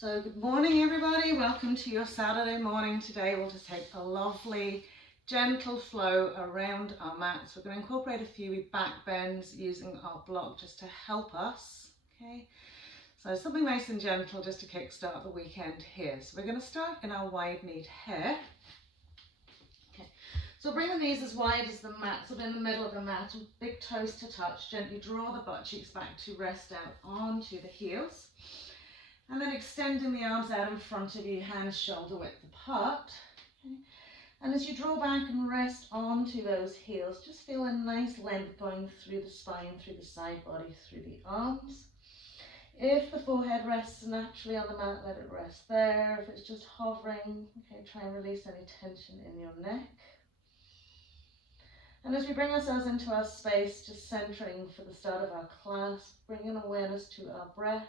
So good morning everybody, welcome to your Saturday morning. Today we'll just take a lovely gentle flow around our mats. We're going to incorporate a few back bends using our block just to help us. Okay, so something nice and gentle just to kickstart the weekend here. So we're going to start in our wide kneed hare. Okay, so bring the knees as wide as the mat, so in the middle of the mat, and big toes to touch. Gently draw the butt cheeks back to rest out onto the heels. And then extending the arms out in front of you, hands shoulder width apart. Okay. And as you draw back and rest onto those heels, just feel a nice length going through the spine, through the side body, through the arms. If the forehead rests naturally on the mat, let it rest there. If it's just hovering, okay, try and release any tension in your neck. And as we bring ourselves into our space, just centering for the start of our class, bringing awareness to our breath.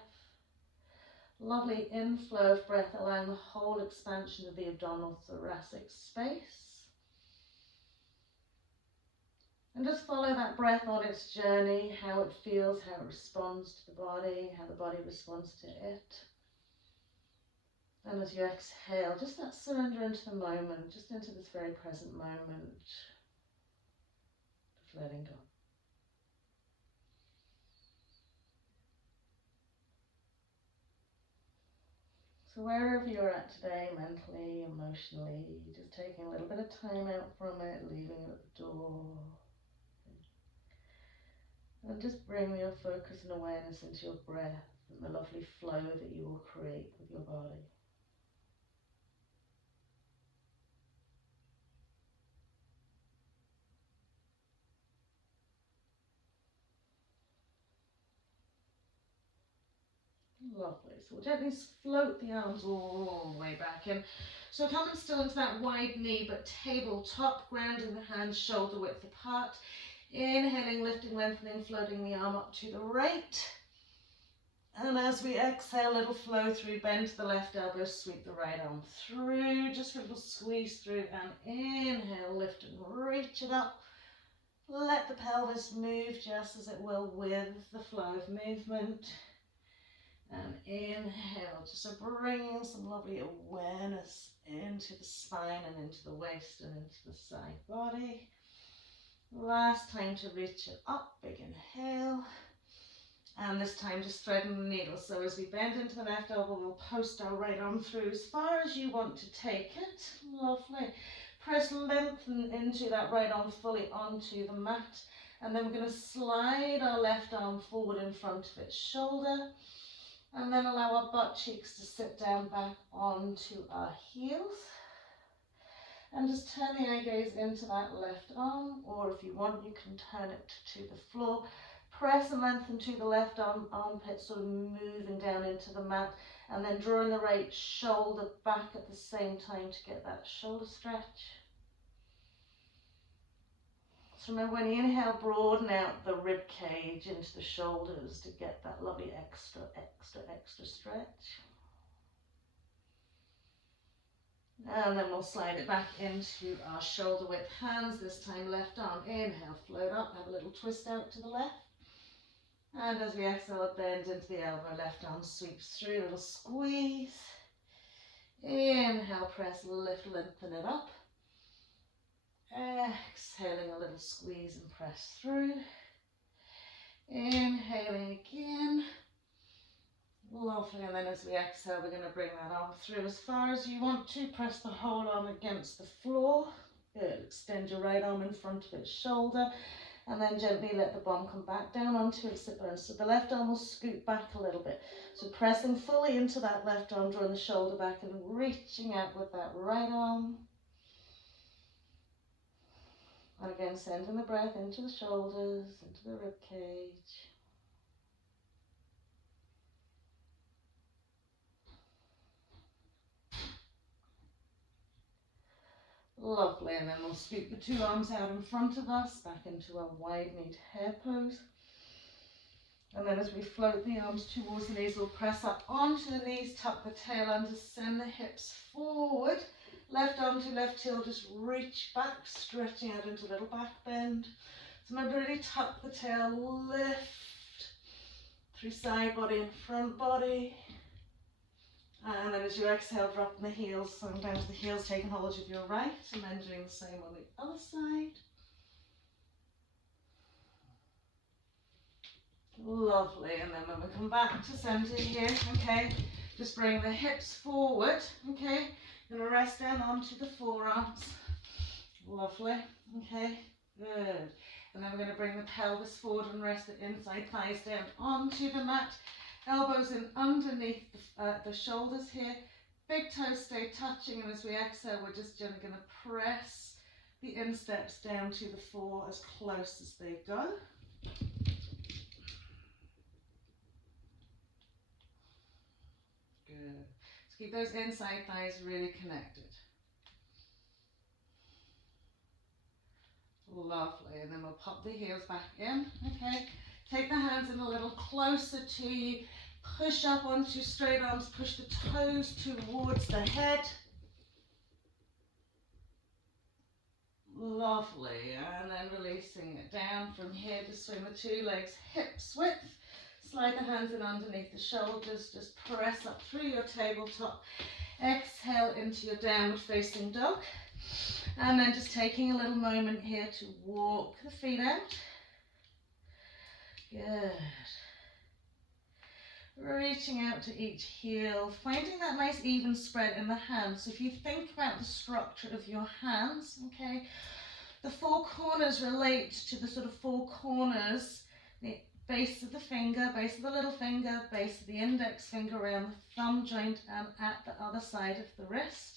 Lovely inflow of breath, allowing the whole expansion of the abdominal thoracic space. And just follow that breath on its journey, how it feels, how it responds to the body, how the body responds to it. And as you exhale, just that surrender into the moment, just into this very present moment. Just letting go. So wherever you're at today, mentally, emotionally, just taking a little bit of time out from it, leaving it at the door. And just bring your focus and awareness into your breath and the lovely flow that you will create with your body. Lovely. So we'll gently float the arms all the way back in. So coming still into that wide knee, but tabletop, grounding the hands shoulder width apart. Inhaling, lifting, lengthening, floating the arm up to the right. And as we exhale, little flow through, bend to the left elbow, sweep the right arm through. Just a little squeeze through and inhale, lift and reach it up. Let the pelvis move just as it will with the flow of movement. And inhale, just so bringing some lovely awareness into the spine and into the waist and into the side body. Last time to reach it up, big inhale. And this time just threading the needle. So as we bend into the left elbow, we'll post our right arm through as far as you want to take it. Lovely. Press lengthen into that right arm fully onto the mat. And then we're going to slide our left arm forward in front of its shoulder. And then allow our butt cheeks to sit down back onto our heels. And just turn the eye gaze into that left arm, or if you want, you can turn it to the floor. Press and lengthen to the left armpit, sort of moving down into the mat, and then drawing the right shoulder back at the same time to get that shoulder stretch. So remember, when you inhale, broaden out the rib cage into the shoulders to get that lovely extra stretch. And then we'll slide it back into our shoulder width hands, this time left arm. Inhale, float up, have a little twist out to the left. And as we exhale, bend into the elbow, left arm sweeps through, a little squeeze. Inhale, press, lift, lengthen it up. Exhaling, a little squeeze and press through. Inhaling again. Lovely, and then as we exhale, we're going to bring that arm through as far as you want to. Press the whole arm against the floor. Good. Extend your right arm in front of its shoulder, and then gently let the bum come back down onto its sit bone. So the left arm will scoot back a little bit. So pressing fully into that left arm, drawing the shoulder back and reaching out with that right arm. And again, sending the breath into the shoulders, into the rib cage. Lovely, and then we'll scoop the two arms out in front of us, back into a wide-kneed hare pose. And then as we float the arms towards the knees, we'll press up onto the knees, tuck the tail under, send the hips forward. Left arm to left heel, just reach back, stretching out into a little back bend. So remember, really tuck the tail, lift through side body and front body. as you exhale, dropping the heels, sometimes the heels taking hold of your right, and then doing the same on the other side. Lovely, and then when we come back to center here, okay, just bring the hips forward, okay, gonna rest down onto the forearms. Lovely, okay, good. And then we're going to bring the pelvis forward and rest the inside thighs down onto the mat. Elbows in underneath the shoulders here. Big toes stay touching, and as we exhale, we're just gently going to press the insteps down to the floor as close as they go. Good. Let's keep those inside thighs really connected. Lovely, and then we'll pop the heels back in, okay? Take the hands in a little closer to you. Push up onto straight arms, push the toes towards the head. Lovely, and then releasing it down from here, just swing the two legs hips width. Slide the hands in underneath the shoulders, just press up through your tabletop. Exhale into your downward facing dog. And then just taking a little moment here to walk the feet out. Good. Reaching out to each heel, finding that nice even spread in the hands. So if you think about the structure of your hands, okay, the four corners relate to the sort of four corners, the base of the finger, base of the little finger, base of the index finger around the thumb joint and at the other side of the wrist.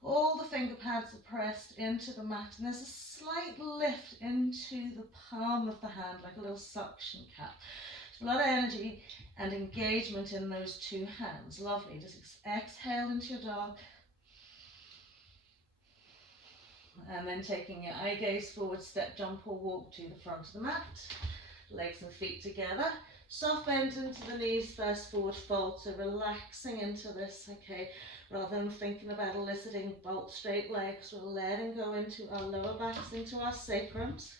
All the finger pads are pressed into the mat, and there's a slight lift into the palm of the hand, like a little suction cap. So a lot of energy and engagement in those two hands. Lovely. Just exhale into your dog. And then taking your eye gaze forward, step, jump or walk to the front of the mat. Legs and feet together. Soft bend into the knees, first forward fold. So relaxing into this, okay. Rather than thinking about eliciting bolt straight legs, we're letting go into our lower backs, into our sacrums.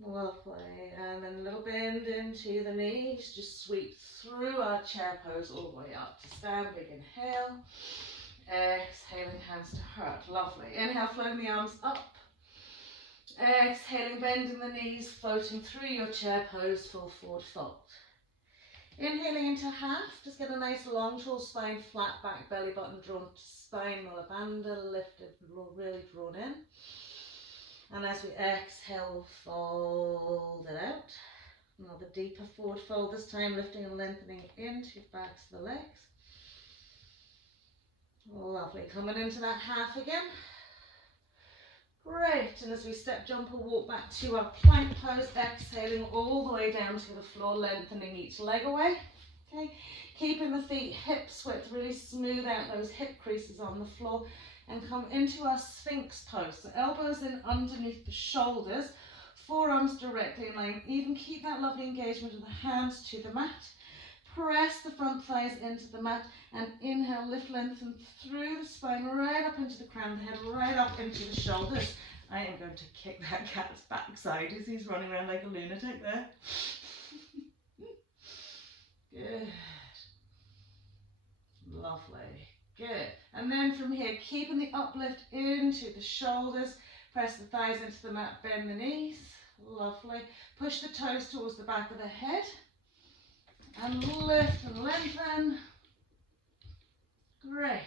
Lovely, and then a little bend into the knees, just sweep through our chair pose all the way up to stand. Big inhale. Exhaling, hands to heart. Lovely. Inhale, floating the arms up. Exhaling, bending the knees, floating through your chair pose, full forward fold. Inhaling into half, just get a nice long tall spine, flat back, belly button drawn to spine, Mula Bandha, lifted, really drawn in. And as we exhale, fold it out. Another deeper forward fold, this time lifting and lengthening into the backs of the legs. Lovely, coming into that half again. Great, and as we step, jump or walk back to our plank pose, exhaling all the way down to the floor, lengthening each leg away. Okay, keeping the feet hips width, really smooth out those hip creases on the floor and come into our Sphinx pose. So elbows in underneath the shoulders, forearms directly in line. Even keep that lovely engagement of the hands to the mat. Press the front thighs into the mat and inhale, lift, lengthen through the spine, right up into the crown of the head, right up into the shoulders. I am going to kick that cat's backside as he's running around like a lunatic there. Good. Lovely. Good. And then from here, keeping the uplift into the shoulders, press the thighs into the mat, bend the knees. Lovely. Push the toes towards the back of the head. And lift and lengthen. Great.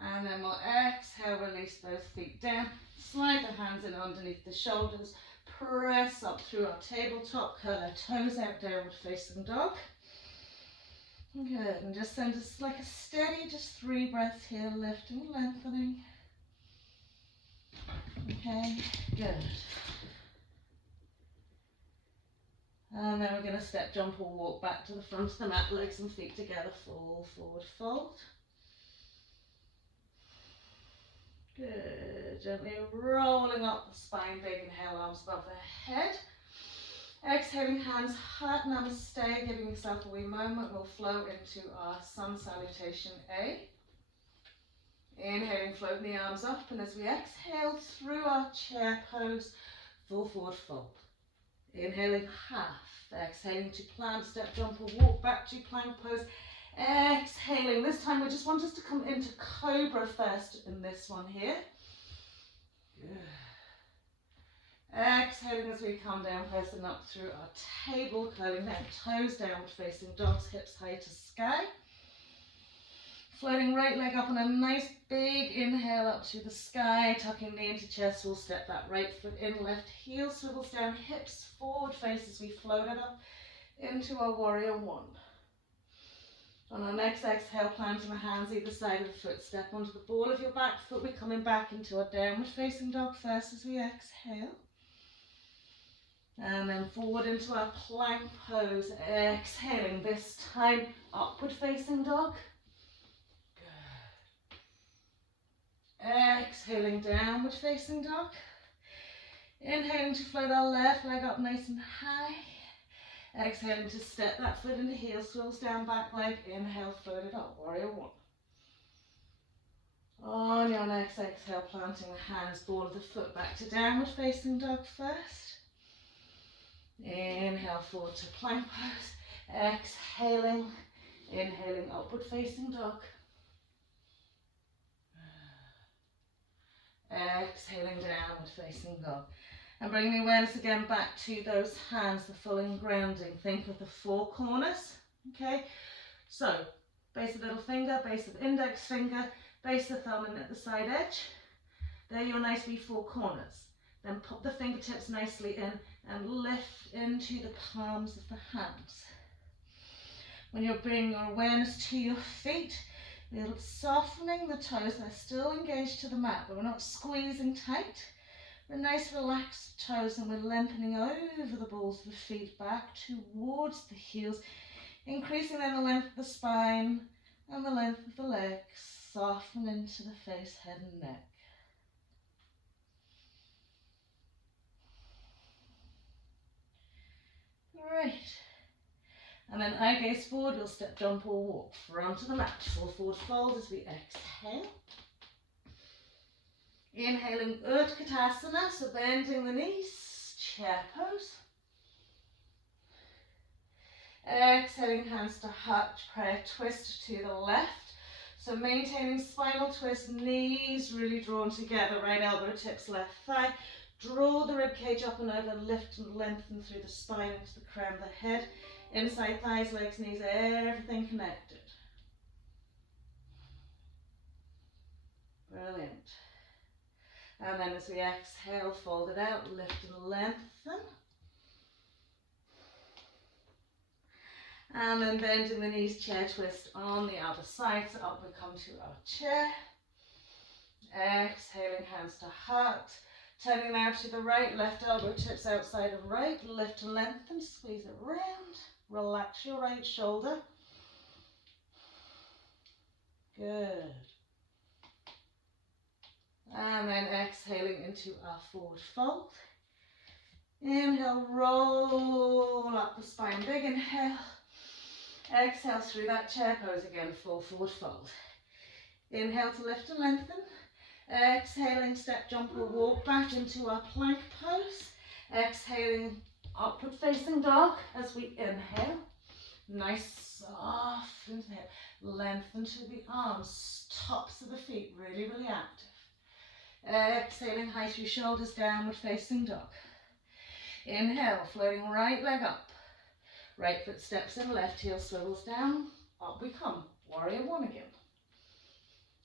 And then we'll exhale, release those feet down. Slide the hands in underneath the shoulders. Press up through our tabletop. Curl our toes out, downward facing dog. Good. And just send us like a steady, just 3 breaths here, lifting and lengthening. Okay. Good. And then we're going to step, jump or walk back to the front of the mat, legs and feet together, full forward fold. Good, gently rolling up the spine, big inhale, arms above the head. Exhaling, hands, heart, namaste, giving yourself a wee moment. We'll flow into our sun salutation A. Inhaling, floating the arms up, and as we exhale through our chair pose, full forward fold. Inhaling half, exhaling to plank, step, jump or walk back to plank pose. Exhaling, this time we just want us to come into cobra first in this one here. Good. Exhaling as we come down, pressing up through our table, curling down, toes downward facing dogs, hips high to sky. Floating right leg up on a nice big inhale up to the sky, tucking knee into chest, we'll step that right foot in, left heel swivels down, hips forward face as we float it up into our warrior one. On our next exhale, planting the hands either side of the foot, step onto the ball of your back foot, we're coming back into a downward facing dog first as we exhale. And then forward into our plank pose, exhaling, this time upward facing dog. Exhaling, downward facing dog. Inhaling to float our left leg up nice and high. Exhaling to step that foot into heel, swirls down back leg. Inhale, float it up, warrior one. On your next exhale, planting the hands, ball of the foot back to downward facing dog first. Inhale, forward to plank pose. Exhaling, inhaling, upward facing dog. Exhaling, downward facing dog. And bring the awareness again back to those hands, the full in grounding. Think of the four corners, okay? So, base of little finger, base of index finger, base of thumb in at the side edge. There your nice wee four corners. Then pop the fingertips nicely in and lift into the palms of the hands. When you're bringing your awareness to your feet, we're softening the toes. They're still engaged to the mat, but we're not squeezing tight. We're nice relaxed toes, and we're lengthening over the balls of the feet back towards the heels, increasing then the length of the spine and the length of the legs. Soften into the face, head and neck. Great. And then eye gaze forward, we'll step, jump or walk front of the mat. Full forward fold as we exhale. Inhaling Utkatasana, so bending the knees, chair pose. Exhaling, hands to heart, prayer twist to the left. So maintaining spinal twist, knees really drawn together, right elbow tips, left thigh. Draw the rib cage up and over, lift and lengthen through the spine into the crown of the head. Inside thighs, legs, knees, everything connected. Brilliant. And then as we exhale, fold it out, lift and lengthen. And then bending the knees, chair twist on the other side. So up we come to our chair. Exhaling, hands to heart. Turning now to the right, left elbow tips outside of right. Lift and lengthen, squeeze it round. Relax your right shoulder. Good. And then exhaling into our forward fold. Inhale, roll up the spine, big inhale. Exhale through that chair pose again, full forward fold. Inhale to lift and lengthen. Exhaling, step, jump or walk back into our plank pose. Exhaling, upward facing dog as we inhale. Nice soft inhale. Lengthen to the arms, tops of the feet, really, really active. Exhaling, high through shoulders, downward facing dog. Inhale, floating right leg up. Right foot steps in, left heel swivels down. Up we come, warrior one again.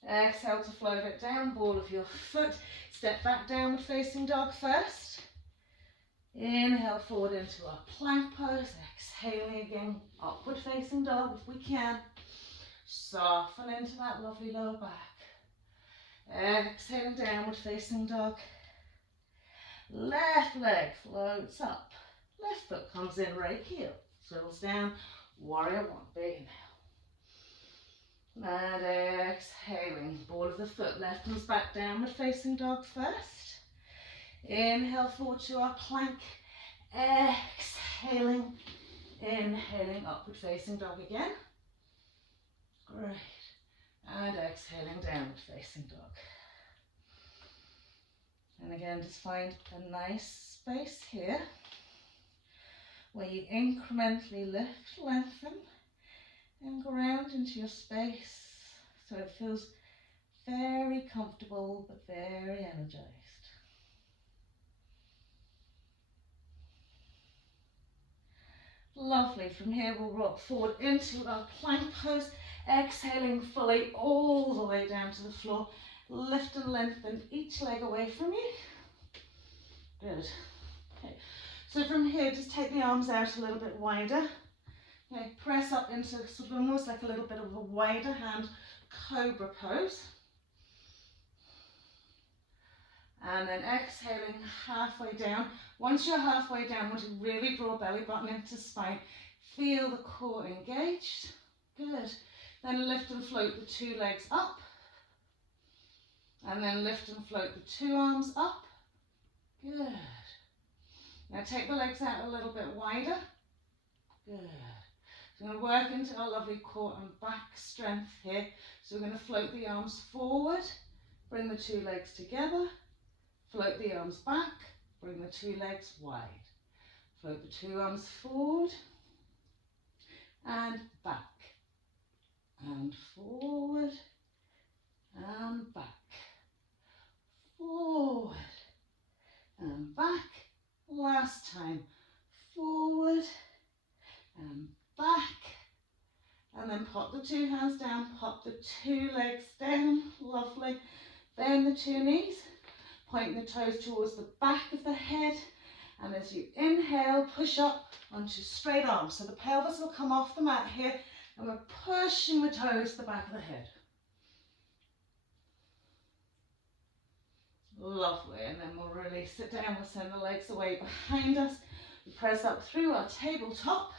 Exhale to float it down, ball of your foot. Step back, downward facing dog first. Inhale forward into our plank pose. Exhaling again, upward facing dog if we can. Soften into that lovely lower back. Exhaling, downward facing dog. Left leg floats up. Left foot comes in, right heel. Swivels down, warrior one, big inhale. And exhaling, ball of the foot, left comes back, downward facing dog first. Inhale forward to our plank. Exhaling, inhaling, upward facing dog again. Great. And exhaling, downward facing dog. And again, just find a nice space here where you incrementally lift, lengthen, and ground into your space so it feels very comfortable but very energized. Lovely. From here we'll rock forward into our plank pose, exhaling fully all the way down to the floor. Lift and lengthen each leg away from you. Good. Okay. So from here, just take the arms out a little bit wider. Okay, press up into sort of almost like a little bit of a wider hand cobra pose. And then exhaling halfway down. Once you're halfway down, want to really draw belly button into spine. Feel the core engaged. Good. Then lift and float the two legs up. And then lift and float the two arms up. Good. Now take the legs out a little bit wider. Good. So we're going to work into our lovely core and back strength here. So we're going to float the arms forward, bring the two legs together, float the arms back, bring the two legs wide. Float the two arms forward and back. And forward and back. Forward and back. Last time. Forward and back. And then pop the two hands down, pop the two legs down. Lovely. Bend the two knees. Point the toes towards the back of the head. And as you inhale, push up onto straight arms. So the pelvis will come off the mat here. And we're pushing the toes to the back of the head. Lovely. And then we'll release it down. We'll send the legs away behind us. We press up through our tabletop.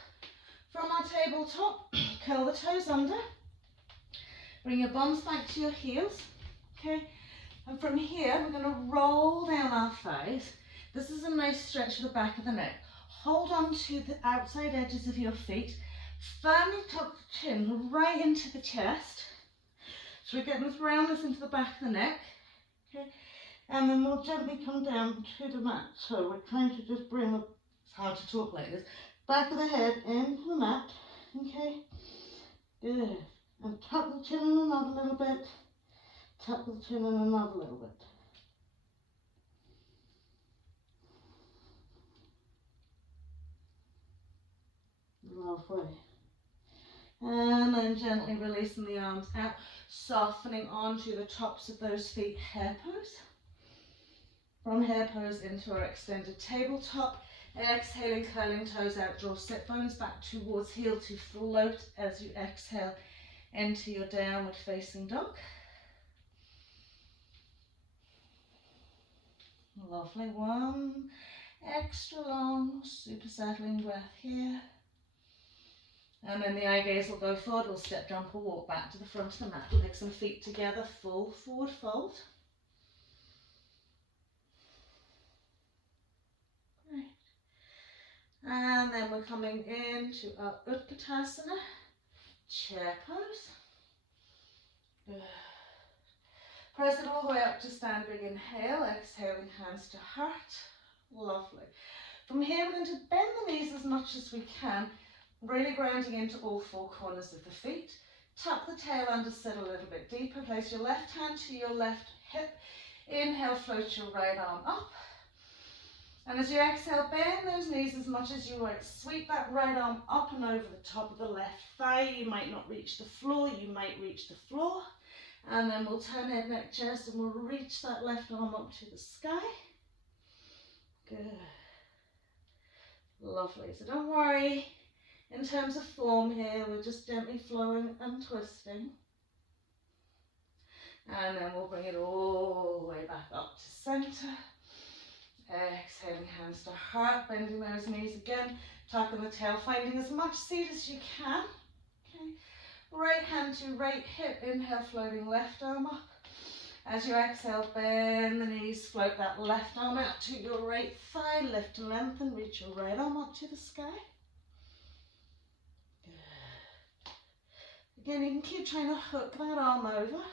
From our tabletop, curl the toes under. Bring your bums back to your heels. Okay. And from here, we're going to roll down our thighs. This is a nice stretch for the back of the neck. Hold on to the outside edges of your feet. Firmly tuck the chin right into the chest. So we're getting this roundness into the back of the neck. Okay. And then we'll gently come down to the mat. So we're trying to just bring the, it's hard to talk like this, back of the head into the mat. Okay. Good. And tuck the chin in another little bit. Tuck the chin in another little bit. Lovely. And then gently releasing the arms out, softening onto the tops of those feet, hare pose. From hare pose into our extended tabletop. Exhaling, curling toes out, draw sit bones back towards heel to float as you exhale into your downward facing dog. Lovely. One extra long, super settling breath here. And then the eye gaze will go forward. We'll step, jump, or walk back to the front of the mat. Legs and feet together, full forward fold. Right. And then we're coming into our Utkatasana, chair pose. Good. Press it all the way up to stand, big inhale, exhaling hands to heart. Lovely. From here we're going to bend the knees as much as we can, really grounding into all four corners of the feet. Tuck the tail under, sit a little bit deeper. Place your left hand to your left hip. Inhale, float your right arm up. And as you exhale, bend those knees as much as you like. Sweep that right arm up and over the top of the left thigh. You might not reach the floor, you might reach the floor. And then we'll turn head, neck, chest, and we'll reach that left arm up to the sky. Good. Lovely. So don't worry in terms of form here, we're just gently flowing and twisting. And then we'll bring it all the way back up to center. Exhaling, hands to heart, bending those knees again, tucking the tail, finding as much seat as you can. Okay. Right hand to right hip, inhale, floating left arm up. As you exhale, bend the knees, float that left arm out to your right thigh, lift and lengthen, reach your right arm up to the sky. Good. Again, you can keep trying to hook that arm over.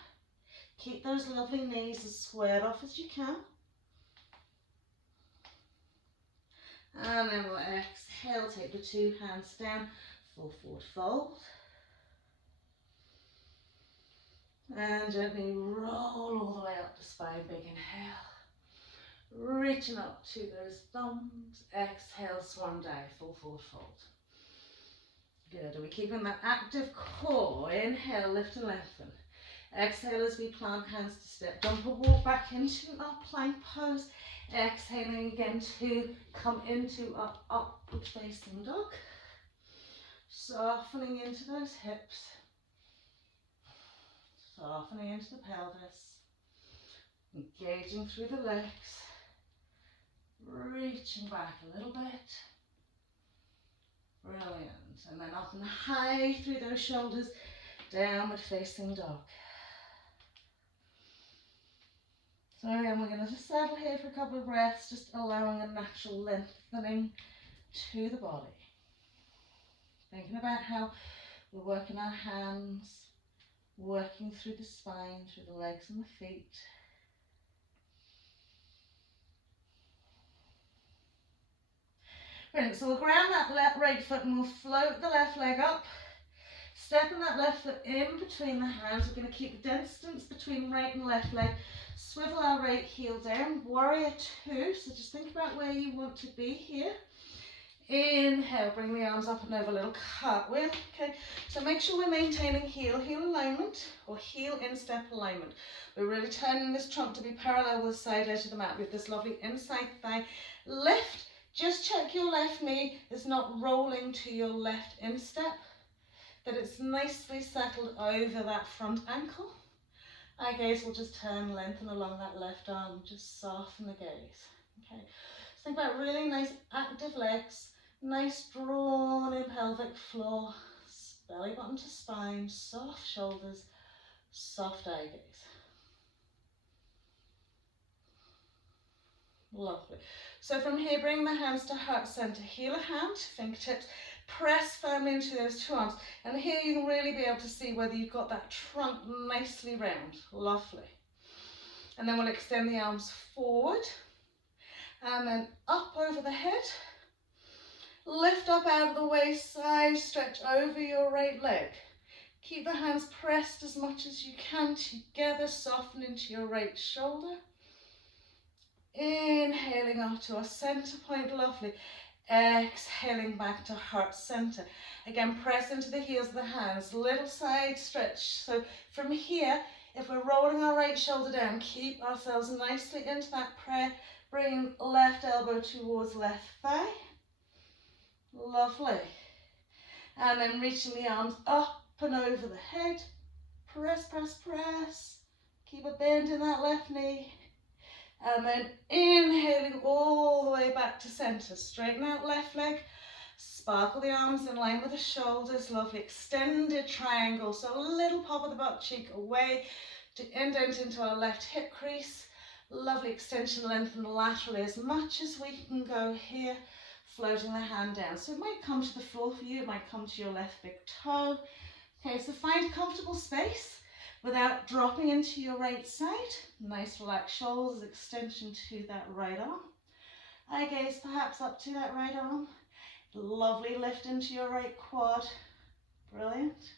Keep those lovely knees as squared off as you can. And then we'll exhale, take the two hands down, full forward fold. And gently roll all the way up the spine, big inhale. Reaching up to those thumbs, exhale, swan dive, full forward fold. Good, are we keeping that active core? Inhale, lift and lengthen. Exhale as we plant hands to step, jump or walk back into our plank pose. Exhaling again to come into our upward facing dog. Softening into those hips. Softening into the pelvis. Engaging through the legs. Reaching back a little bit. Brilliant. And then up and high through those shoulders. Downward facing dog. So again, we're going to just settle here for a couple of breaths, just allowing a natural lengthening to the body. Thinking about how we're working our hands, working through the spine, through the legs and the feet. Brilliant. So we'll ground that right foot and we'll float the left leg up. Stepping that left foot in between the hands. We're going to keep the distance between right and left leg. Swivel our right heel down. Warrior two. So just think about where you want to be here. Inhale, bring the arms up and over, a little cartwheel. Okay, so make sure we're maintaining heel alignment or heel instep alignment. We're really turning this trunk to be parallel with the side edge of the mat with this lovely inside thigh lift. Just check your left knee is not rolling to your left instep, that it's nicely settled over that front ankle. Eye gaze will just turn, lengthen along that left arm, just soften the gaze. Okay, so think about really nice active legs, nice drawn in pelvic floor, belly button to spine, soft shoulders, soft eye gaze. Lovely. So from here, bring the hands to heart center, heel a hand, fingertips, press firmly into those two arms. And here you can really be able to see whether you've got that trunk nicely round. Lovely. And then we'll extend the arms forward and then up over the head. Lift up out of the waist, side stretch over your right leg. Keep the hands pressed as much as you can together, soften into your right shoulder. Inhaling up to our center point, lovely. Exhaling back to heart center. Again, press into the heels of the hands, little side stretch. So from here, if we're rolling our right shoulder down, keep ourselves nicely into that prayer. Bring left elbow towards left thigh. Lovely. And then reaching the arms up and over the head. Press, press, press. Keep a bend in that left knee. And then inhaling all the way back to center. Straighten out left leg. Sparkle the arms in line with the shoulders. Lovely extended triangle. So a little pop of the butt cheek away to indent into our left hip crease. Lovely extension, lengthen laterally as much as we can go here. Floating the hand down. So it might come to the floor for you. It might come to your left big toe. Okay, so find a comfortable space without dropping into your right side. Nice relaxed shoulders, extension to that right arm. Eye gaze perhaps up to that right arm. Lovely lift into your right quad. Brilliant.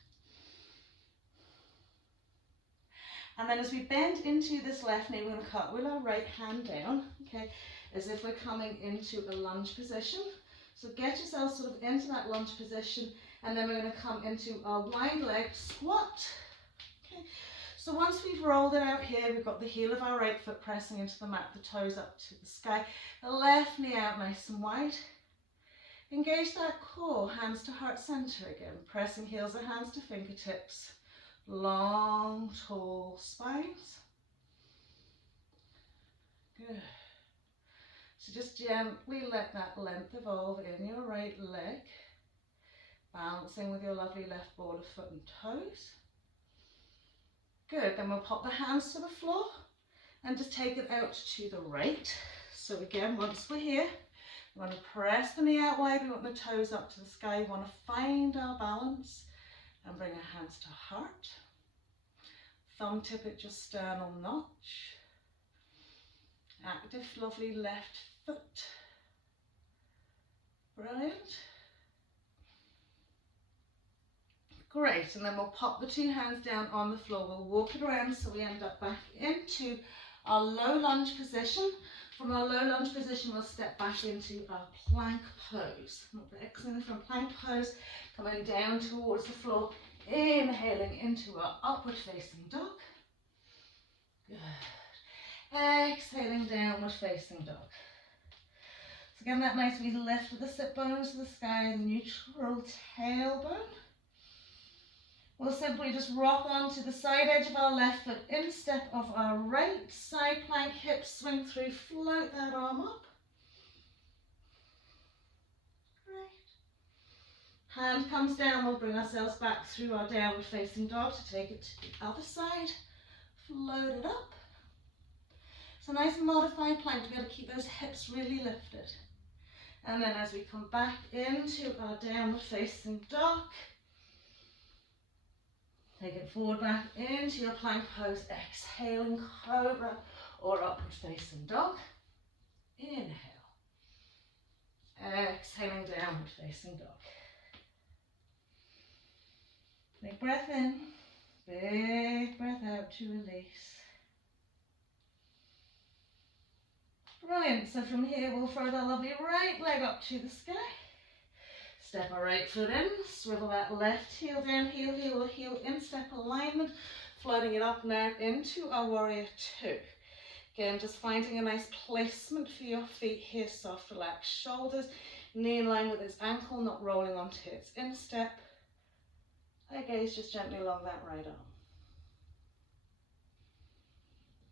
And then as we bend into this left knee, we're going to cartwheel our right hand down, okay, as if we're coming into a lunge position. So get yourself sort of into that lunge position, and then we're going to come into our wide leg squat. Okay. So once we've rolled it out here, we've got the heel of our right foot pressing into the mat, the toes up to the sky, the left knee out nice and wide. Engage that core, hands to heart center again, pressing heels of hands to fingertips. Long, tall spines. Good. So just gently let that length evolve in your right leg, balancing with your lovely left ball of foot and toes. Good, then we'll pop the hands to the floor and just take it out to the right. So again, once we're here, we want to press the knee out wide, we want the toes up to the sky, we want to find our balance. And bring our hands to heart. Thumb tip at your sternal notch. Active, lovely left foot. Brilliant. Great, and then we'll pop the two hands down on the floor. We'll walk it around so we end up back into our low lunge position. From our low lunge position, we'll step back into our plank pose. Excellent, from plank pose, coming down towards the floor, inhaling into our upward facing dog. Good. Exhaling, downward facing dog. So again, that nice wee lift with the sit bones to the sky, the neutral tailbone. We'll simply just rock onto the side edge of our left foot, instep of our right, side plank, hips swing through, float that arm up. Great. Hand comes down, we'll bring ourselves back through our downward facing dog to take it to the other side. Float it up. So nice modified plank to be able to keep those hips really lifted. And then as we come back into our downward facing dog, take it forward back into your plank pose, exhaling cobra or upward facing dog. Inhale. Exhaling downward facing dog. Big breath in, big breath out to release. Brilliant, so from here we'll throw the lovely right leg up to the sky. Step our right foot in, swivel that left heel down, heel, heel, heel, in-step alignment, floating it up now into our warrior two. Again, just finding a nice placement for your feet here, soft, relaxed shoulders, knee in line with its ankle, not rolling onto its instep. I gaze just gently along that right arm.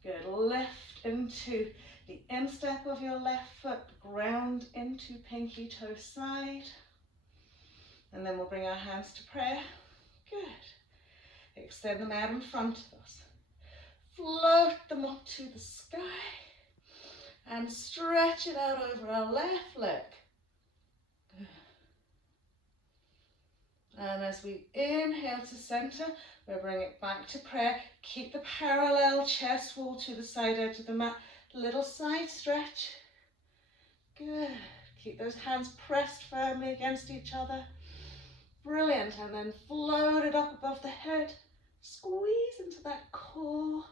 Good, lift into the instep of your left foot, ground into pinky toe side. And then we'll bring our hands to prayer. Good. Extend them out in front of us. Float them up to the sky. And stretch it out over our left leg. Good. And as we inhale to center, we'll bring it back to prayer. Keep the parallel chest wall to the side edge of the mat. Little side stretch. Good. Keep those hands pressed firmly against each other. Brilliant, and then float it up above the head. Squeeze into that core.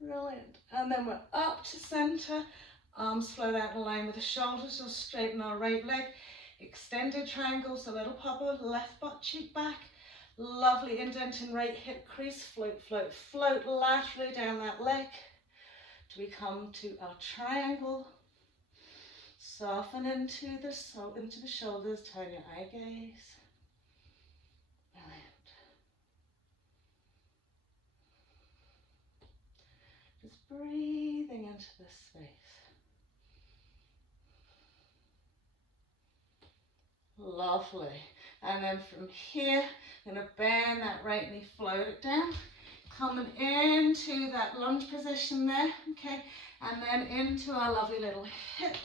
Brilliant. And then we're up to center. Arms float out in line with the shoulders, so straighten our right leg. Extended triangle, so little pop of left butt cheek back. Lovely indent in right hip crease. Float, float, float laterally down that leg. Till we come to our triangle. Soften into the shoulders, turn your eye gaze. Brilliant. Just breathing into this space. Lovely. And then from here, I'm going to bend that right knee, float it down. Coming into that lunge position there, okay? And then into our lovely little hip.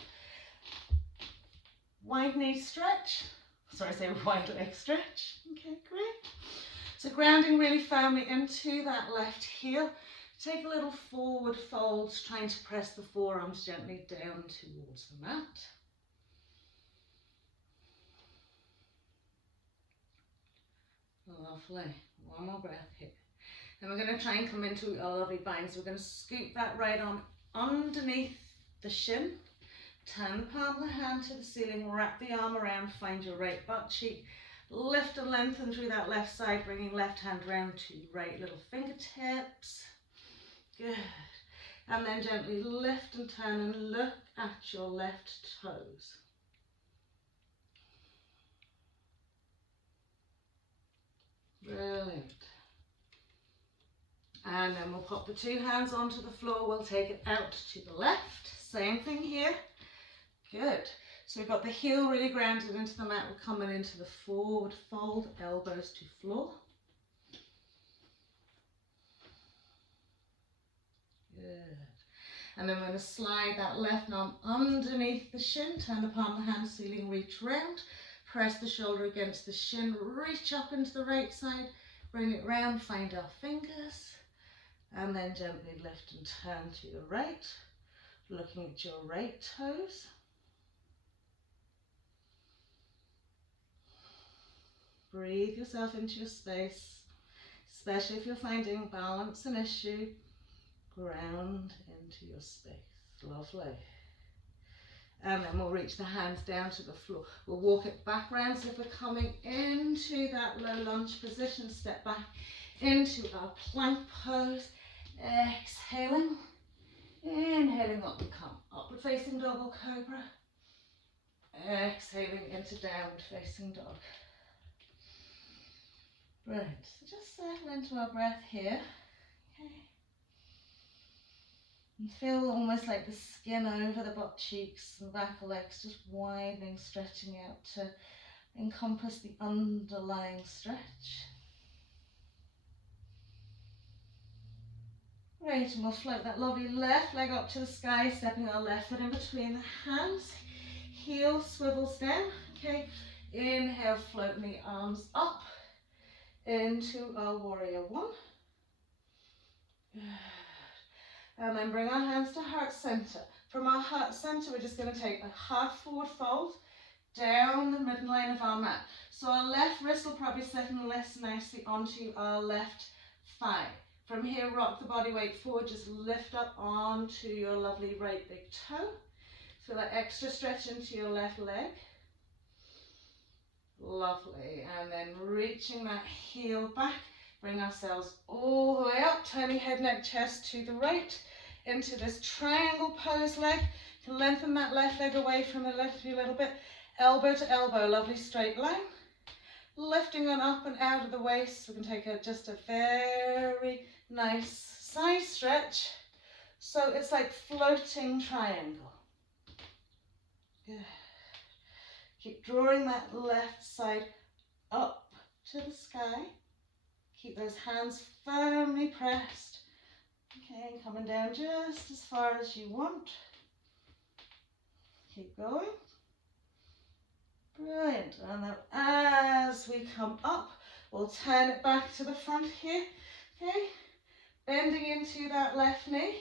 Wide knee stretch, wide leg stretch. Okay, great. So grounding really firmly into that left heel. Take a little forward fold, trying to press the forearms gently down towards the mat. Lovely. One more breath here. And we're going to try and come into our lovely bind. So we're going to scoop that right arm underneath the shin. Turn the palm of the hand to the ceiling, wrap the arm around, find your right butt cheek, lift and lengthen through that left side, bringing left hand round to right little fingertips. Good. And then gently lift and turn and look at your left toes. Brilliant. And then we'll pop the two hands onto the floor, we'll take it out to the left, same thing here. Good. So we've got the heel really grounded into the mat. We're coming into the forward fold, elbows to floor. Good. And then we're going to slide that left arm underneath the shin, turn the palm of the hand, ceiling, reach round. Press the shoulder against the shin, reach up into the right side, bring it round, find our fingers, and then gently lift and turn to your right, looking at your right toes. Breathe yourself into your space, especially if you're finding balance an issue. Ground into your space. Lovely. And then we'll reach the hands down to the floor. We'll walk it back round, so if we're coming into that low lunge position, step back into our plank pose. Exhaling. Inhaling up, we come upward facing dog or cobra. Exhaling into downward facing dog. Brilliant. So just settle into our breath here. Okay. You feel almost like the skin over the butt cheeks and back of legs just widening, stretching out to encompass the underlying stretch. Great, and we'll float that lovely left leg up to the sky, stepping our left foot in between the hands. Heel swivels down. Okay, inhale, floating the arms up into our warrior one. And then bring our hands to heart center. From our heart center, we're just going to take a half forward fold down the midline of our mat. So our left wrist will probably sit less nicely onto our left thigh. From here, rock the body weight forward, just lift up onto your lovely right big toe. So that extra stretch into your left leg. Lovely. And then reaching that heel back, bring ourselves all the way up, turning head, neck, chest to the right, into this triangle pose leg. You can lengthen that left leg away from the left a little bit, elbow to elbow, lovely straight line. Lifting on up and out of the waist, we can take just a very nice side stretch. So it's like floating triangle. Good. Keep drawing that left side up to the sky. Keep those hands firmly pressed. Okay, and coming down just as far as you want. Keep going. Brilliant. And then as we come up, we'll turn it back to the front here. Okay, bending into that left knee.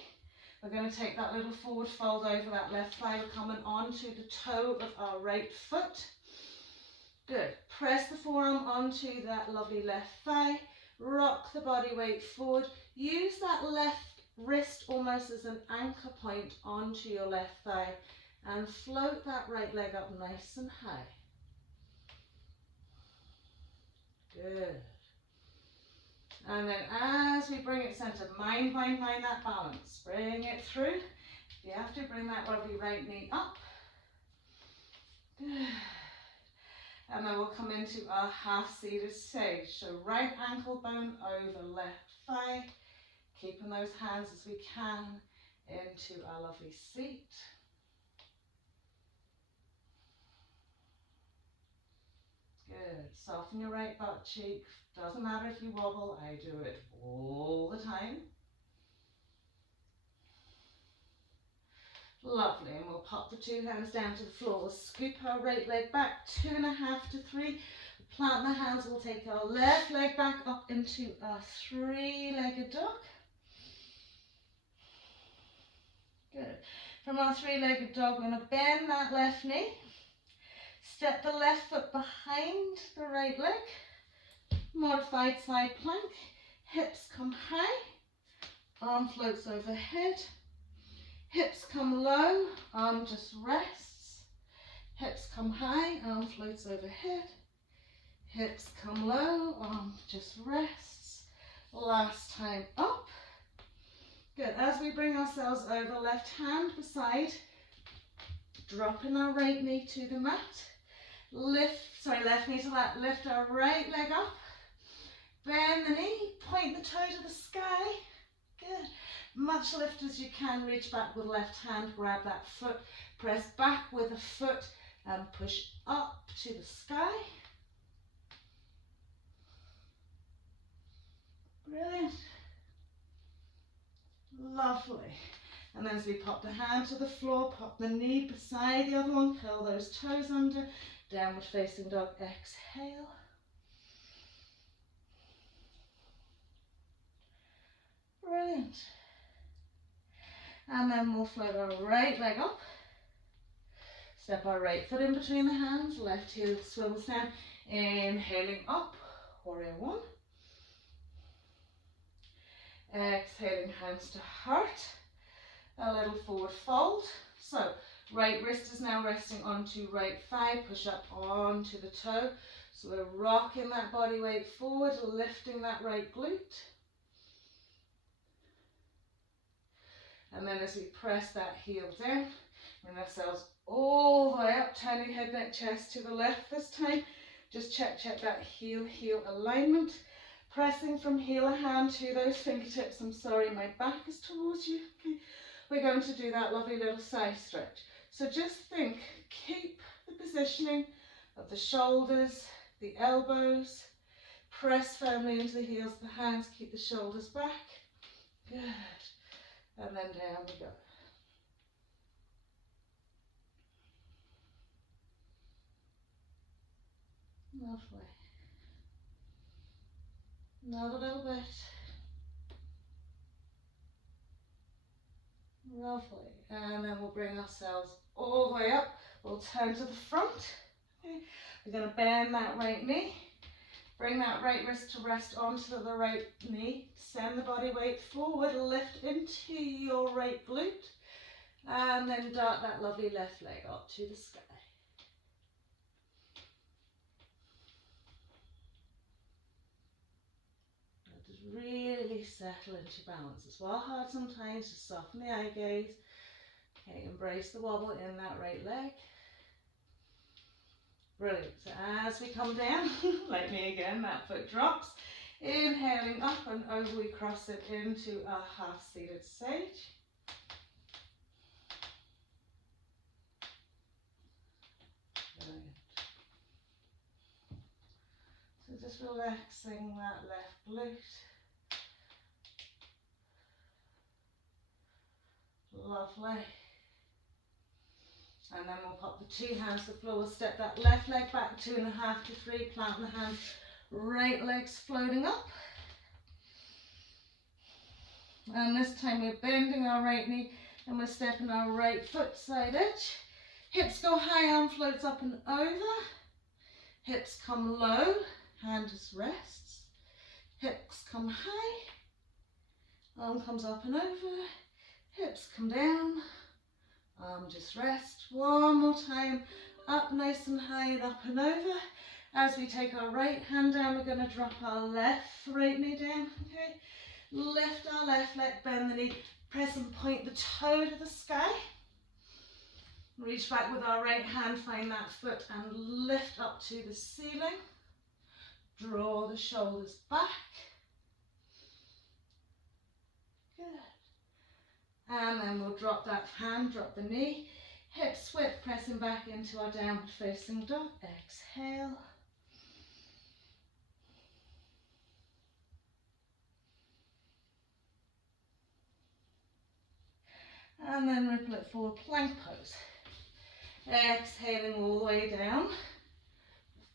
We're going to take that little forward fold over that left thigh. We're coming onto the toe of our right foot. Good. Press the forearm onto that lovely left thigh. Rock the body weight forward. Use that left wrist almost as an anchor point onto your left thigh and float that right leg up nice and high. Good. And then as we bring it centered, mind that balance. Bring it through. You have to bring that lovely right knee up. Good. And then we'll come into our half-seated sage. So right ankle bone over left thigh. Keeping those hands as we can into our lovely seat. Good. Soften your right butt cheek. Doesn't matter if you wobble. I do it all the time. Lovely. And we'll pop the two hands down to the floor. We'll scoop our right leg back 2.5 to 3. Plant the hands. We'll take our left leg back up into our three-legged dog. Good. From our three-legged dog, we're going to bend that left knee. Step the left foot behind the right leg. Modified side plank. Hips come high. Arm floats overhead. Hips come low. Arm just rests. Hips come high. Arm floats overhead. Hips come low. Arm just rests. Last time up. Good. As we bring ourselves over, left hand beside. Dropping our right knee to the mat. Left knee to that. Lift our right leg up. Bend the knee. Point the toe to the sky. Good. Much lift as you can. Reach back with left hand. Grab that foot. Press back with the foot and push up to the sky. Brilliant. Lovely. And then as we pop the hand to the floor, pop the knee beside the other one, curl those toes under, Downward facing dog, exhale. Brilliant. And then we'll float our right leg up. Step our right foot in between the hands, left heel swivels down. Inhaling up, warrior one. Exhaling, hands to heart. A little forward fold. So, right wrist is now resting onto right thigh, push up onto the toe. So we're rocking that body weight forward, lifting that right glute. And then as we press that heel down, bring ourselves all the way up, turning head, neck, chest to the left this time. Just check that heel alignment. Pressing from heel of hand to those fingertips. I'm sorry, my back is towards you. Okay. We're going to do that lovely little side stretch. So just think, keep the positioning of the shoulders, the elbows. Press firmly into the heels of the hands, keep the shoulders back. Good. And then down we go. Lovely. Another little bit. Lovely. And then we'll bring ourselves all the way up. We'll turn to the front. Okay. We're going to bend that right knee. Bring that right wrist to rest onto the right knee. Send the body weight forward. Lift into your right glute. And then dart that lovely left leg up to the sky. Just really settle into balance. It's well hard sometimes to soften the eye gaze. Okay, embrace the wobble in that right leg. Brilliant. So as we come down, like me again, that foot drops. Inhaling up and over, we cross it into a half-seated sage. Brilliant. So just relaxing that left glute. Lovely. And then we'll pop the two hands to the floor. We'll step that left leg back 2.5 to 3, plant the hand, right leg's floating up. And this time we're bending our right knee and we're stepping our right foot side edge. Hips go high, arm floats up and over. Hips come low, hand just rests. Hips come high, arm comes up and over. Hips come down, arm just rest. One more time, up nice and high and up and over. As we take our right hand down, we're going to drop our left right knee down. Okay, lift our left leg, bend the knee, press and point the toe to the sky. Reach back with our right hand, find that foot and lift up to the ceiling. Draw the shoulders back. Good. And then we'll drop that hand, drop the knee, hip swip, pressing back into our downward facing dog. Exhale. And then ripple it forward, plank pose. Exhaling all the way down.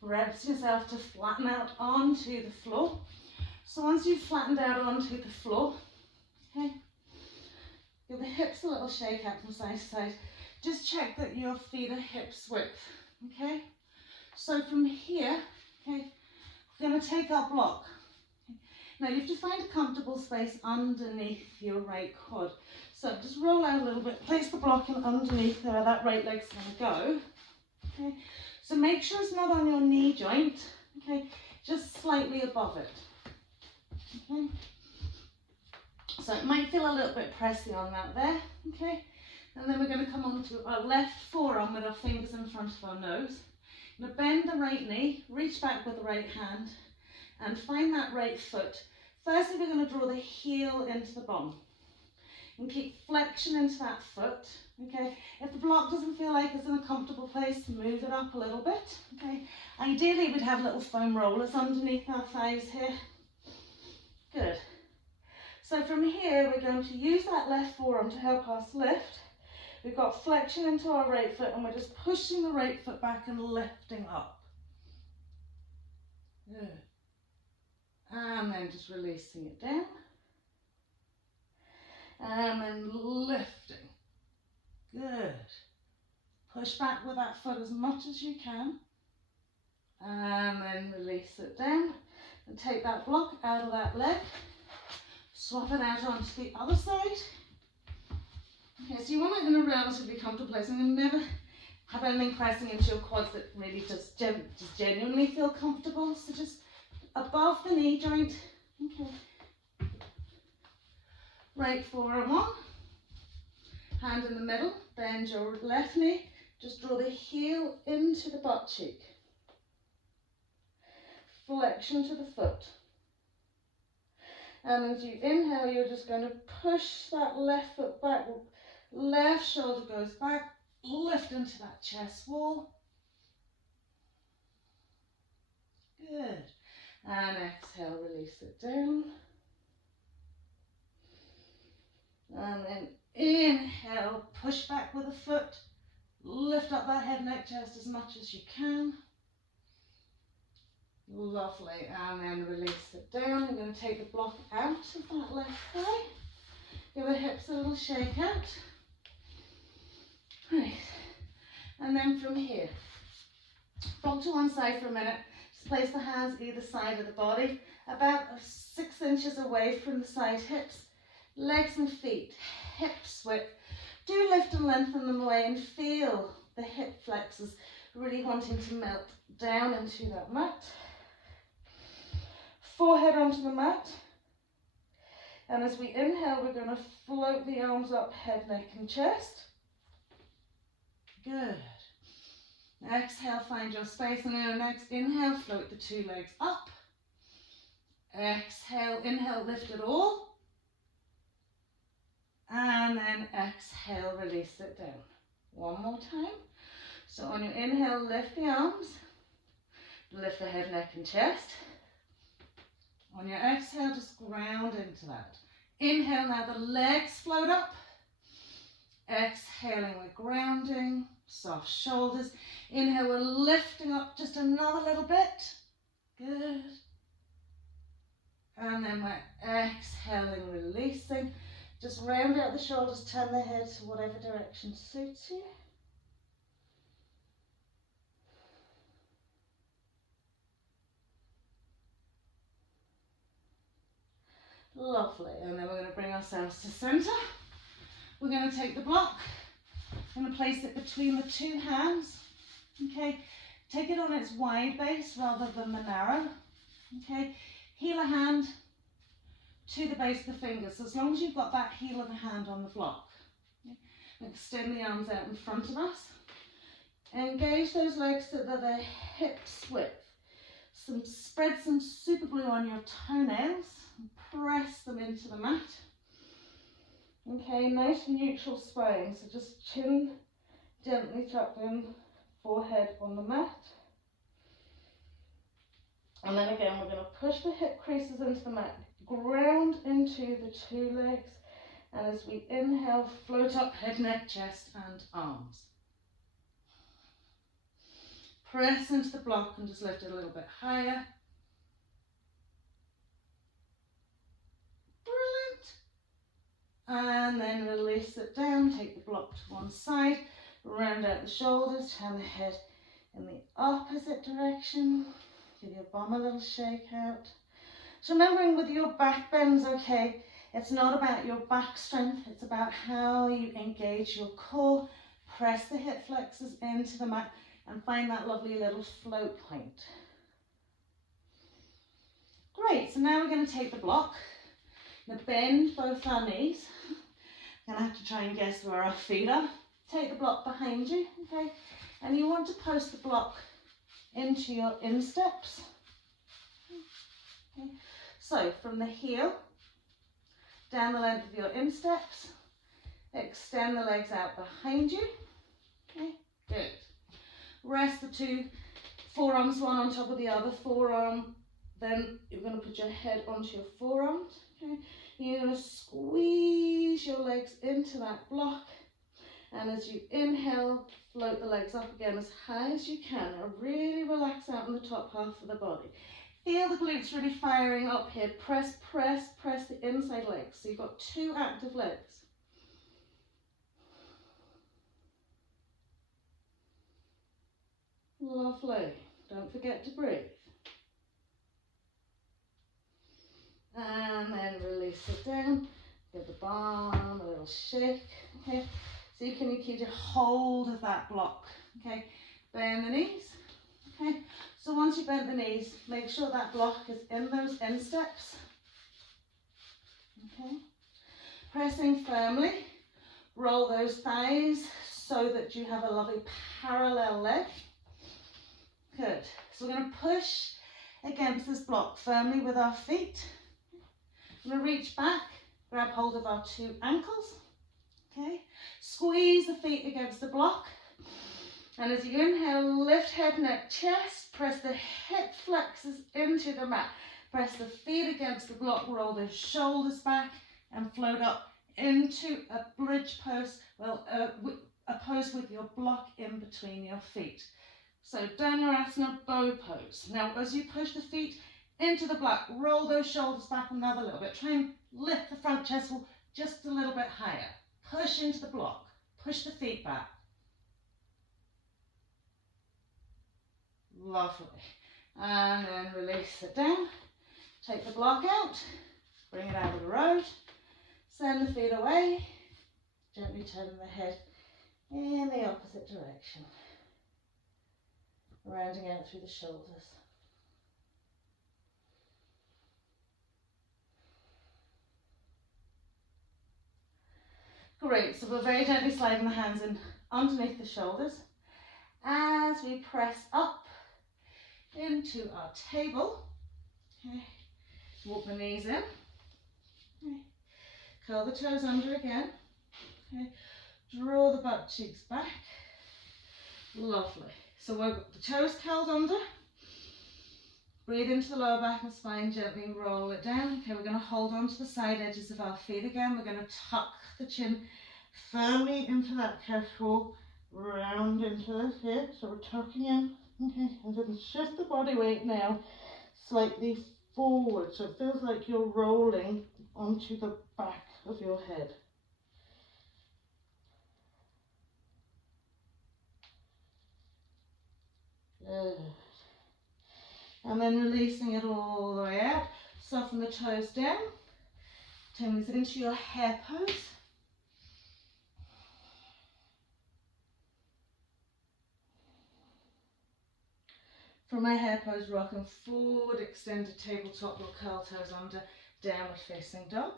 Rest yourself to flatten out onto the floor. So once you've flattened out onto the floor, okay, give the hips a little shake out from side to side. Just check that your feet are hips width, okay? So from here, okay, we're going to take our block. Okay. Now you have to find a comfortable space underneath your right quad. So just roll out a little bit, place the block in underneath where that right leg's going to go. Okay. So make sure it's not on your knee joint, okay, just slightly above it. Okay. So it might feel a little bit pressy on that there, okay? And then we're going to come onto our left forearm with our fingers in front of our nose. Now bend the right knee, reach back with the right hand, and find that right foot. Firstly, we're going to draw the heel into the bum. And keep flexion into that foot, okay? If the block doesn't feel like it's in a comfortable place, move it up a little bit, okay? Ideally, we'd have little foam rollers underneath our thighs here. Good. So from here, we're going to use that left forearm to help us lift. We're we've got flexion into our right foot and we're just pushing the right foot back and lifting up. Good. And then just releasing it down. And then lifting. Good. Push back with that foot as much as you can. And then release it down. And take that block out of that leg. Swap it out onto the other side. Okay, so you want it in a relatively comfortable place, and you'll never have anything pressing into your quads that really just genuinely feel comfortable. So just above the knee joint. Okay. Right forearm on. Hand in the middle. Bend your left knee. Just draw the heel into the butt cheek. Flexion to the foot. And as you inhale, you're just going to push that left foot back. Left shoulder goes back. Lift into that chest wall. Good. And exhale, release it down. And then inhale, push back with the foot. Lift up that head, neck, chest as much as you can. Lovely. And then release it down. You're going to take the block out of that left thigh. Give the hips a little shake out. Right. And then from here, rock to one side for a minute. Just place the hands either side of the body, about 6 inches away from the side hips. Legs and feet, hips width. Do lift and lengthen them away and feel the hip flexors really wanting to melt down into that mat. Forehead onto the mat. And as we inhale, we're going to float the arms up, head, neck and chest. Good. Exhale, find your space, and then next inhale, float the 2 legs up. Exhale, inhale, lift it all. And then exhale, release it down. One more time. So on your inhale, lift the arms. Lift the head, neck and chest. On your exhale, just ground into that. Inhale, now the legs float up. Exhaling, we're grounding. Soft shoulders. Inhale, we're lifting up just another little bit. Good. And then we're exhaling, releasing. Just round out the shoulders, turn the head to whatever direction suits you. Lovely. And then we're going to bring ourselves to center. We're going to take the block. I'm going to place it between the 2 hands. Okay. Take it on its wide base rather than the narrow. Okay. Heel of hand to the base of the fingers. So as long as you've got that heel of the hand on the block. Okay. Extend the arms out in front of us. Engage those legs so that they're hips width. Spread some super glue on your toenails and press them into the mat. Okay, nice neutral spine. So just chin gently tucked in, forehead on the mat. And then again, we're going to push the hip creases into the mat, ground into the 2 legs. And as we inhale, float up head, neck, chest and arms. Press into the block and just lift it a little bit higher. Brilliant. And then release it down, take the block to one side, round out the shoulders, turn the head in the opposite direction. Give your bum a little shake out. So remembering with your back bends, okay, it's not about your back strength, it's about how you engage your core. Press the hip flexors into the mat and find that lovely little float point. Great, so now we're going to take the block. Now bend both our knees. I'm going to have to try and guess where our feet are. Take the block behind you, okay? And you want to post the block into your insteps. Okay. So from the heel, down the length of your insteps, extend the legs out behind you. Okay, good. Rest the 2 forearms, one on top of the other forearm. Then you're going to put your head onto your forearms. Okay. You're going to squeeze your legs into that block. And And as you inhale, float the legs up again as high as you can. Now really relax out in the top half of the body. Feel the glutes really firing up here. Press, press, press the inside legs. So you've got 2 active legs. Lovely. Don't forget to breathe. And then release it down. Give the bottom a little shake. Okay. So you can keep a hold of that block. Okay. Bend the knees. Okay. So once you bend the knees, make sure that block is in those insteps. Okay. Pressing firmly. Roll those thighs so that you have a lovely parallel leg. Good. So we're going to push against this block firmly with our feet. I'm going to reach back, grab hold of our 2 ankles. Okay. Squeeze the feet against the block. And as you inhale, lift head, neck, chest. Press the hip flexors into the mat. Press the feet against the block. Roll the shoulders back and float up into a bridge pose. Well, a pose with your block in between your feet. So Dhanurasana bow pose. Now as you push the feet into the block, roll those shoulders back another little bit. Try and lift the front chest wall just a little bit higher. Push into the block. Push the feet back. Lovely. And then release it down. Take the block out. Bring it out of the road. Send the feet away. Gently turn the head in the opposite direction. Rounding out through the shoulders. Great, so we're very gently sliding the hands in underneath the shoulders as we press up into our table. Okay. Walk the knees in. Okay. Curl the toes under again. Okay. Draw the butt cheeks back. Lovely. So we've got the toes curled under. Breathe into the lower back and spine, gently roll it down. Okay, we're going to hold on to the side edges of our feet again. We're going to tuck the chin firmly into that calf wall, round into this here. So we're tucking in. Okay, and then shift the body weight now slightly forward. So it feels like you're rolling onto the back of your head. Good. And then releasing it all the way out. Soften the toes down. Turn this into your hare pose. From my hare pose, rocking forward, extended tabletop, your curl toes under, downward facing dog.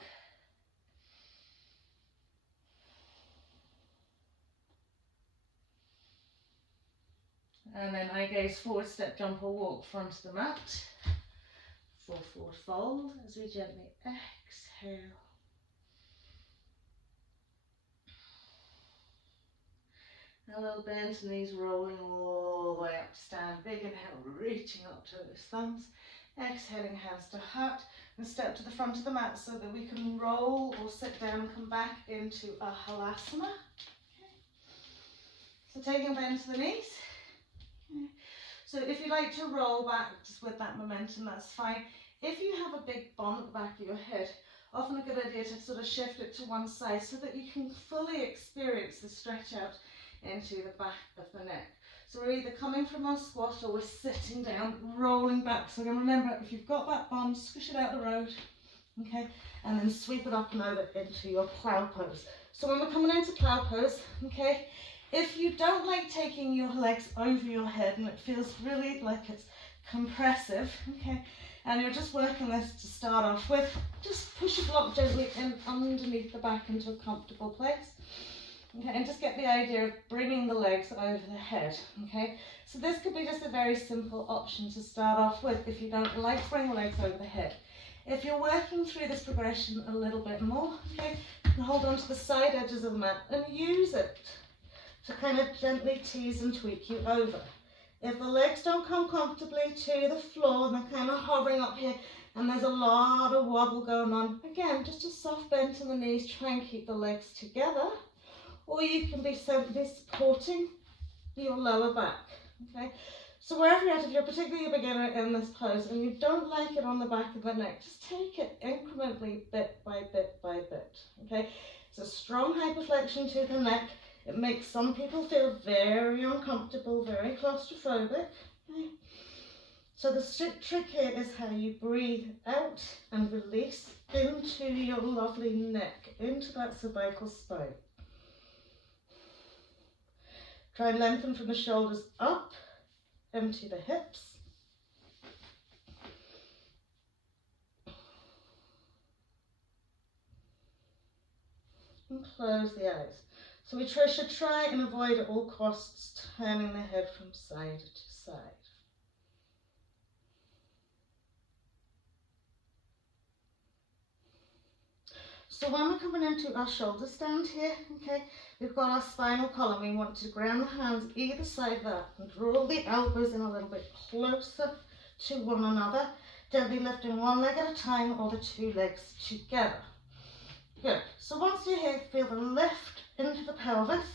And then eye gaze forward, step, jump or walk front of the mat. Forward fold as we gently exhale. A little bend to knees, rolling all the way up to stand. Big inhale, reaching up to those thumbs. Exhaling, hands to heart. And step to the front of the mat so that we can roll or sit down and come back into a halasana. Okay. So taking a bend to the knees. Okay. So if you like to roll back just with that momentum, that's fine. If you have a big bump at the back of your head, often a good idea to sort of shift it to one side so that you can fully experience the stretch out into the back of the neck. So we're either coming from our squat or we're sitting down, rolling back. So again, remember, if you've got that bum, squish it out the road, okay, and then sweep it up and over into your plow pose. So when we're coming into plow pose, okay, if you don't like taking your legs over your head and it feels really like it's compressive, okay, and you're just working this to start off with, just push your block gently in underneath the back into a comfortable place. Okay, and just get the idea of bringing the legs over the head, okay? So this could be just a very simple option to start off with if you don't like bringing the legs over the head. If you're working through this progression a little bit more, okay, you can hold on to the side edges of the mat and use it to kind of gently tease and tweak you over. If the legs don't come comfortably to the floor and they're kind of hovering up here and there's a lot of wobble going on, again, just a soft bend to the knees, try and keep the legs together. or you can be simply supporting your lower back. Okay, so wherever you're at, if you're particularly a beginner in this pose and you don't like it on the back of the neck, just take it incrementally, bit by bit by bit. Okay, it's a strong hyperflexion to the neck. It makes some people feel very uncomfortable, very claustrophobic. Okay. So the trick here is how you breathe out and release into your lovely neck, into that cervical spine. Try and lengthen from the shoulders up into the hips. And close the eyes. So we should try and avoid at all costs turning the head from side to side. So when we're coming into our shoulder stand here, okay, we've got our spinal column. We want to ground the hands either side of that and draw the elbows in a little bit closer to one another. Gently lifting one leg at a time or the two legs together. Good. So once you're here, feel the lift into the pelvis,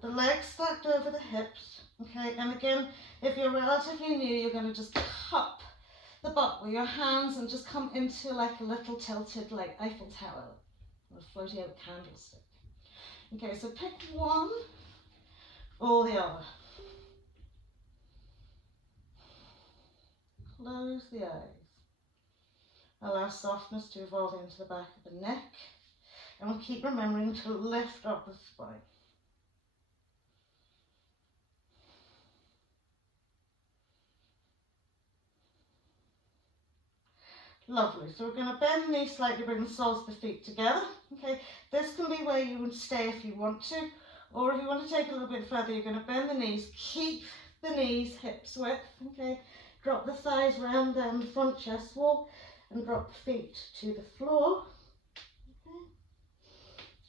the legs stacked over the hips, okay, and again, if you're relatively new, you're going to just cup the butt with your hands and just come into like a little tilted like Eiffel Tower or a floaty out candlestick. Okay, so pick one or the other. Close the eyes. Allow softness to evolve into the back of the neck, and we'll keep remembering to lift up the spine. Lovely. So we're going to bend the knees slightly, bring the soles of the feet together. Okay, this can be where you would stay if you want to, or if you want to take a little bit further, you're going to bend the knees, keep the knees hips width. Okay, drop the thighs round down the front chest wall, and drop the feet to the floor. Okay,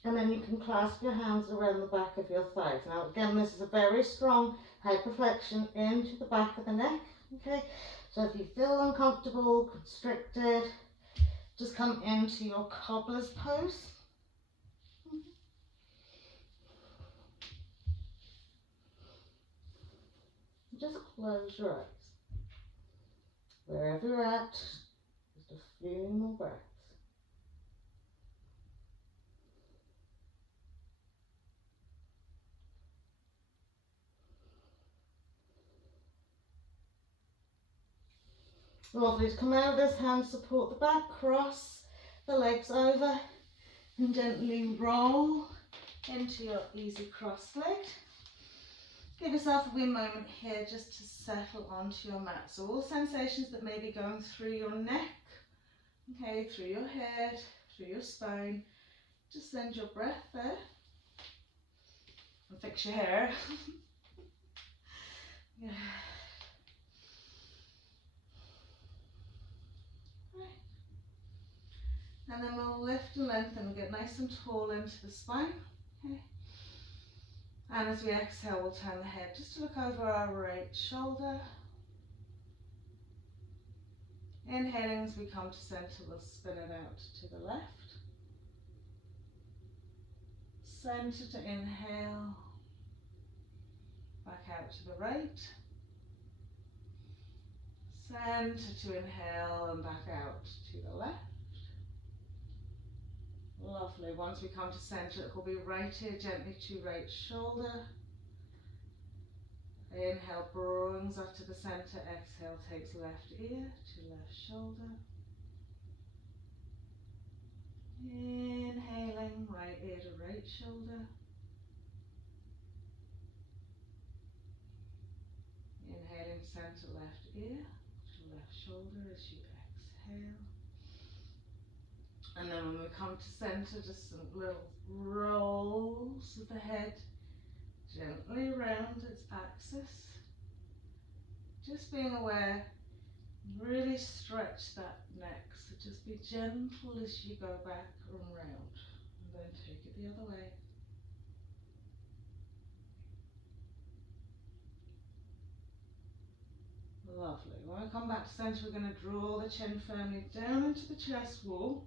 and then you can clasp your hands around the back of your thighs. Now again, this is a very strong hyperflexion into the back of the neck. Okay. So if you feel uncomfortable, constricted, just come into your cobbler's pose. Just close your eyes. Wherever you're at, just a few more breaths. Lovely. To come out of this, hand support the back, cross the legs over and gently roll into your easy cross-legged. Give yourself a wee moment here just to settle onto your mat. So all sensations that may be going through your neck, okay, through your head, through your spine, just send your breath there and fix your hair. Yeah. And then we'll lift and lengthen and get nice and tall into the spine. Okay. And as we exhale, we'll turn the head just to look over our right shoulder. Inhaling as we come to center, we'll spin it out to the left. Center to inhale, back out to the right. Center to inhale and back out to the left. Lovely. Once we come to center, it will be right here, gently to right shoulder. Inhale brings up to the center. Exhale takes left ear to left shoulder. Inhaling right ear to right shoulder. Inhaling center left ear to left shoulder as you exhale. And then when we come to center, just some little rolls of the head gently around its axis. Just being aware, really stretch that neck. So just be gentle as you go back and round. And then take it the other way. Lovely. When we come back to center, we're going to draw the chin firmly down into the chest wall.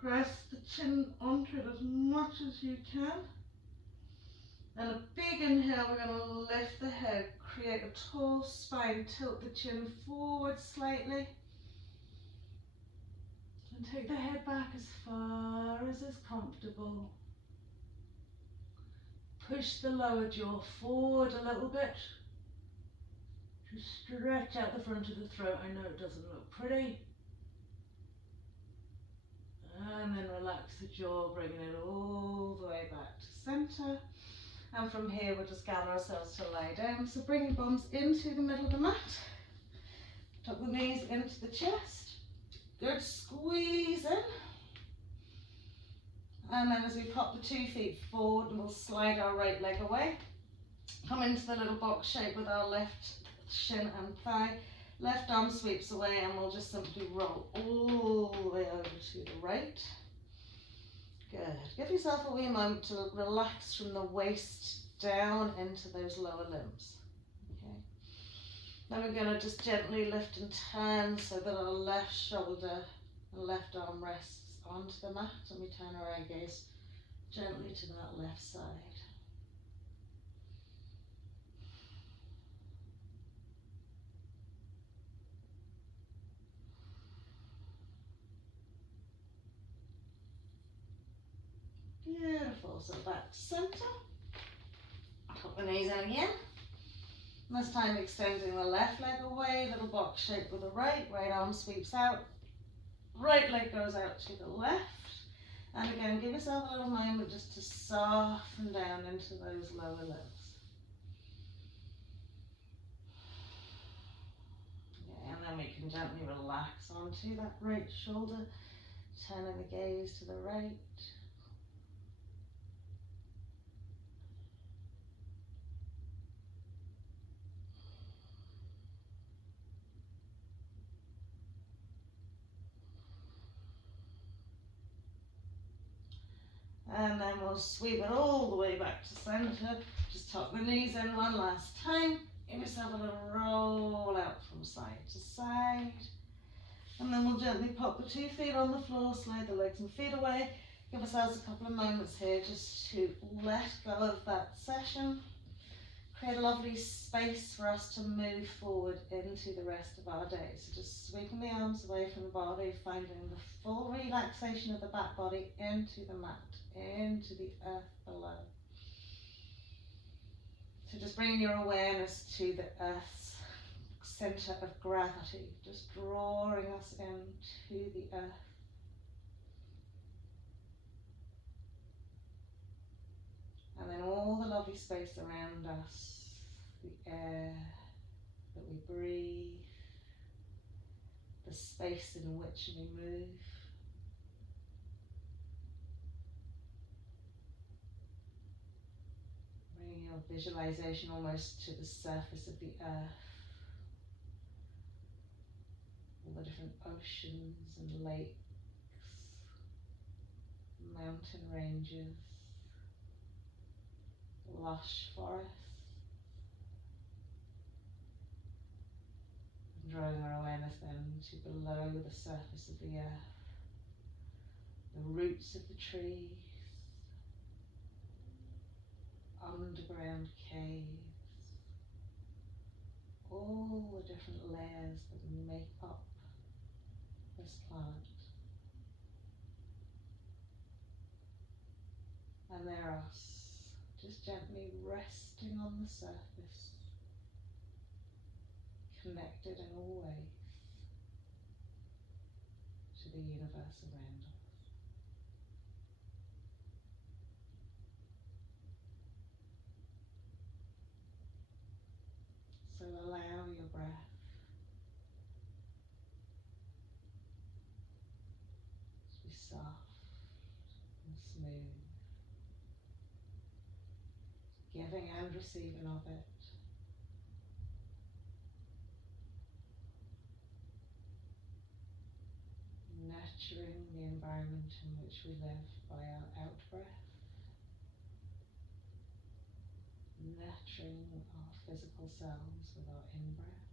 Press the chin onto it as much as you can. And a big inhale, we're going to lift the head, create a tall spine, tilt the chin forward slightly. And take the head back as far as is comfortable. Push the lower jaw forward a little bit. Just stretch out the front of the throat. I know it doesn't look pretty. And then relax the jaw, bringing it all the way back to center. And from here, we'll just gather ourselves to lie down. So bring your bums into the middle of the mat. Tuck the knees into the chest. Good squeeze in. And then as we pop the 2 feet forward, we'll slide our right leg away. Come into the little box shape with our left shin and thigh. Left arm sweeps away and we'll just simply roll all the way over to the right. Good. Give yourself a wee moment to relax from the waist down into those lower limbs. Okay. Then we're going to just gently lift and turn so that our left shoulder and left arm rests onto the mat, and we turn our eye gaze gently to that left side. Beautiful. So back to center. Tuck the knees in again. This time extending the left leg away, little box shape with the right arm sweeps out, right leg goes out to the left. And again, give yourself a little moment just to soften down into those lower limbs. Okay, and then we can gently relax onto that right shoulder, turning the gaze to the right. And then we'll sweep it all the way back to center. Just tuck the knees in one last time. Give yourself a little roll out from side to side. And then we'll gently pop the 2 feet on the floor, slide the legs and feet away. Give ourselves a couple of moments here just to let go of that session. Create a lovely space for us to move forward into the rest of our day. So just sweeping the arms away from the body, finding the full relaxation of the back body into the mat, into the earth below. So just bringing your awareness to the earth's center of gravity, just drawing us into the earth. And then all the lovely space around us, the air that we breathe, the space in which we move. Bringing your visualization almost to the surface of the earth. All the different oceans and lakes, mountain ranges, lush forests. And drawing our awareness then to below the surface of the earth, the roots of the trees, underground caves, all the different layers that make up this planet. And they're us, just gently resting on the surface, connected in all ways to the universe around us. So allow your breath to be soft and smooth, giving and receiving of it. Nurturing the environment in which we live by our out breath, nurturing our physical selves with our in breath.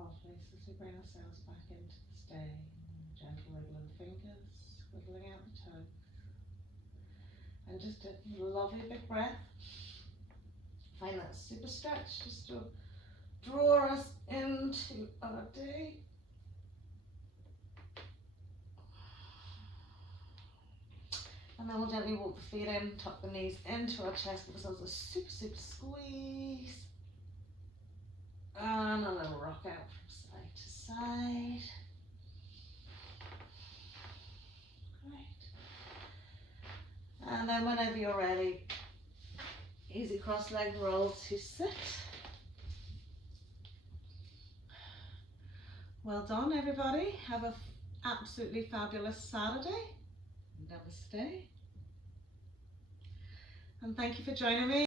Lovely. So as we bring ourselves back into the stay, gentle wiggling the fingers, wiggling out the toe. And just a lovely big breath. Find that super stretch just to draw us into our day. And then we'll gently walk the feet in, tuck the knees into our chest, give ourselves a super squeeze. And a little rock out from side to side. Great. And then whenever you're ready, easy cross leg roll to sit. Well done, everybody. Have an absolutely fabulous Saturday. Namaste. And thank you for joining me.